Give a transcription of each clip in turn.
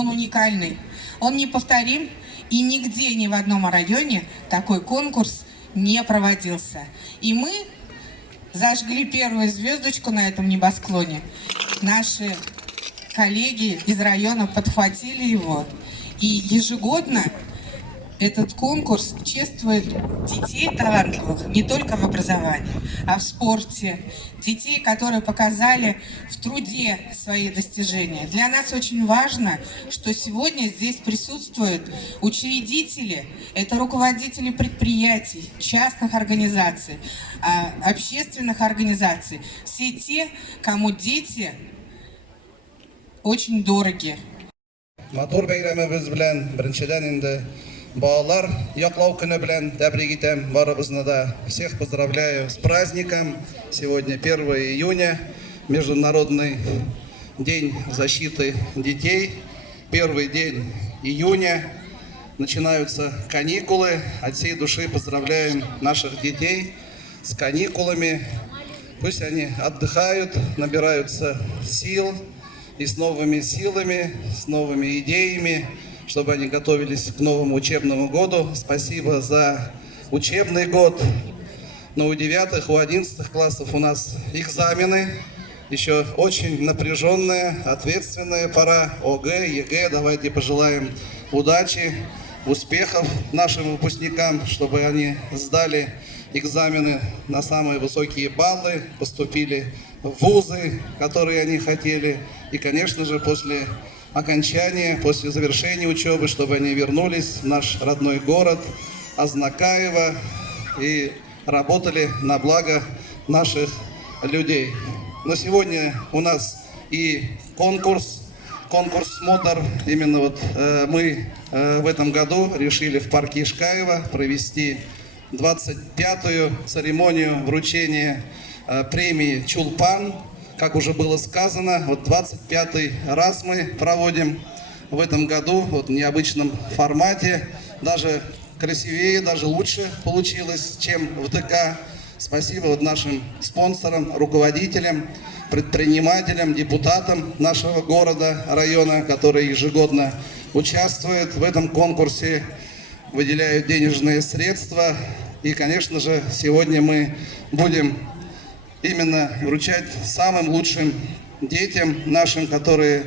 он уникальный, он неповторим, и нигде, ни в одном районе такой конкурс не проводился. И мы зажгли первую звездочку на этом небосклоне. Наши коллеги из района подхватили его, и ежегодно этот конкурс чествует детей талантливых не только в образовании, а в спорте. Детей, которые показали в труде свои достижения. Для нас очень важно, что сегодня здесь присутствуют учредители, это руководители предприятий, частных организаций, общественных организаций. Все те, кому дети очень дороги. Матур бәйрәмебез белән беренчедән инде балалар яклау көне белән тәбрик итәм барыбызны да. Всех поздравляю с праздником. Сегодня 1 июня, Международный день защиты детей. Первый день июня. Начинаются каникулы. От всей души поздравляем наших детей с каникулами. Пусть они отдыхают, набираются сил. И с новыми силами, с новыми идеями, чтобы они готовились к новому учебному году. Спасибо за учебный год. Но у 9-х, у 11-х классов у нас экзамены. Еще очень напряженная, ответственная пора. ОГЭ, ЕГЭ. Давайте пожелаем удачи, успехов нашим выпускникам, чтобы они сдали экзамены на самые высокие баллы, поступили в вузы, которые они хотели. И, конечно же, после окончания, после завершения учебы, чтобы они вернулись в наш родной город Азнакаево и работали на благо наших людей. Но сегодня у нас и конкурс «Модер». Именно вот мы в этом году решили в парке Ишкаева провести 25-ю церемонию вручения премии «Чулпан». Как уже было сказано, вот 25-й раз мы проводим в этом году вот в необычном формате. Даже красивее, даже лучше получилось, чем в ДК. Спасибо вот нашим спонсорам, руководителям, предпринимателям, депутатам нашего города, района, которые ежегодно участвуют в этом конкурсе, выделяют денежные средства. И, конечно же, сегодня мы будем именно вручать самым лучшим детям нашим, которые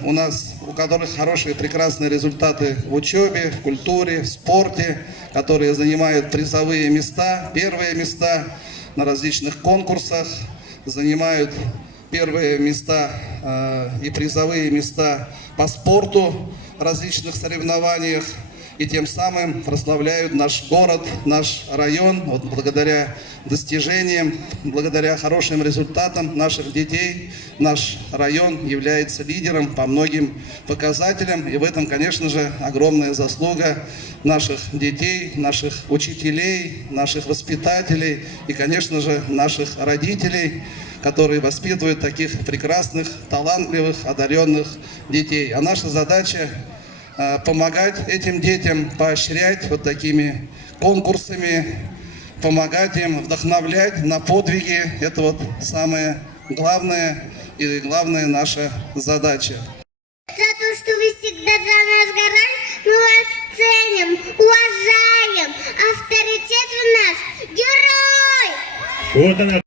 у которых хорошие, прекрасные результаты в учебе, в культуре, в спорте, которые занимают призовые места, первые места на различных конкурсах, занимают первые места и призовые места по спорту в различных соревнованиях. И тем самым прославляют наш город, наш район. Вот благодаря достижениям, благодаря хорошим результатам наших детей, наш район является лидером по многим показателям. И в этом, конечно же, огромная заслуга наших детей, наших учителей, наших воспитателей и, конечно же, наших родителей, которые воспитывают таких прекрасных, талантливых, одаренных детей. А наша задача помогать этим детям, поощрять вот такими конкурсами, помогать им, вдохновлять на подвиги. Это вот самое главное и главная наша задача. За то, что вы всегда за нас горали, мы вас ценим, уважаем. Авторитет вы наш герой! Вот она.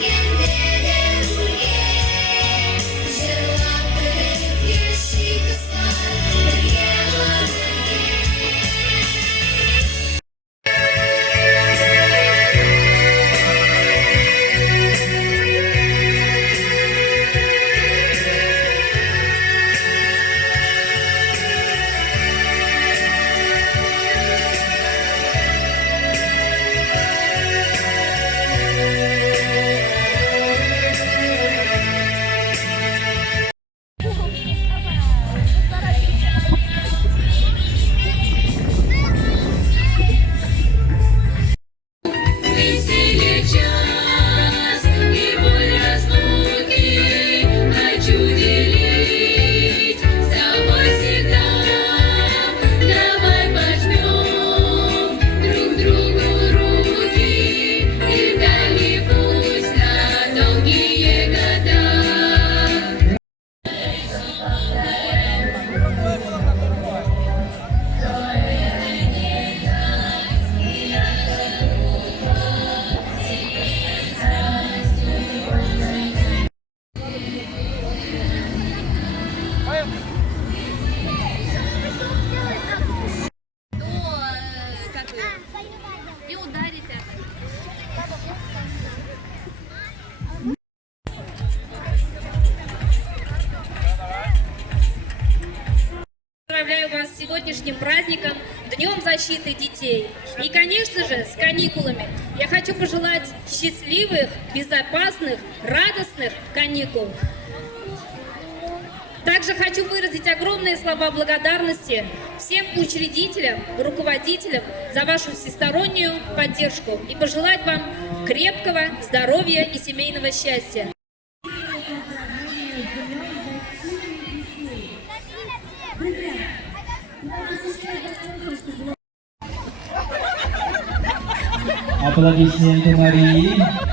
Yeah. И ударите. Поздравляю вас с сегодняшним праздником, Днем защиты детей. И, конечно же, с каникулами. Я хочу пожелать счастливых, безопасных, радостных каникул. Также хочу выразить огромные слова благодарности всем учредителям, руководителям за вашу всестороннюю поддержку и пожелать вам крепкого здоровья и семейного счастья. Aplausos, Maria.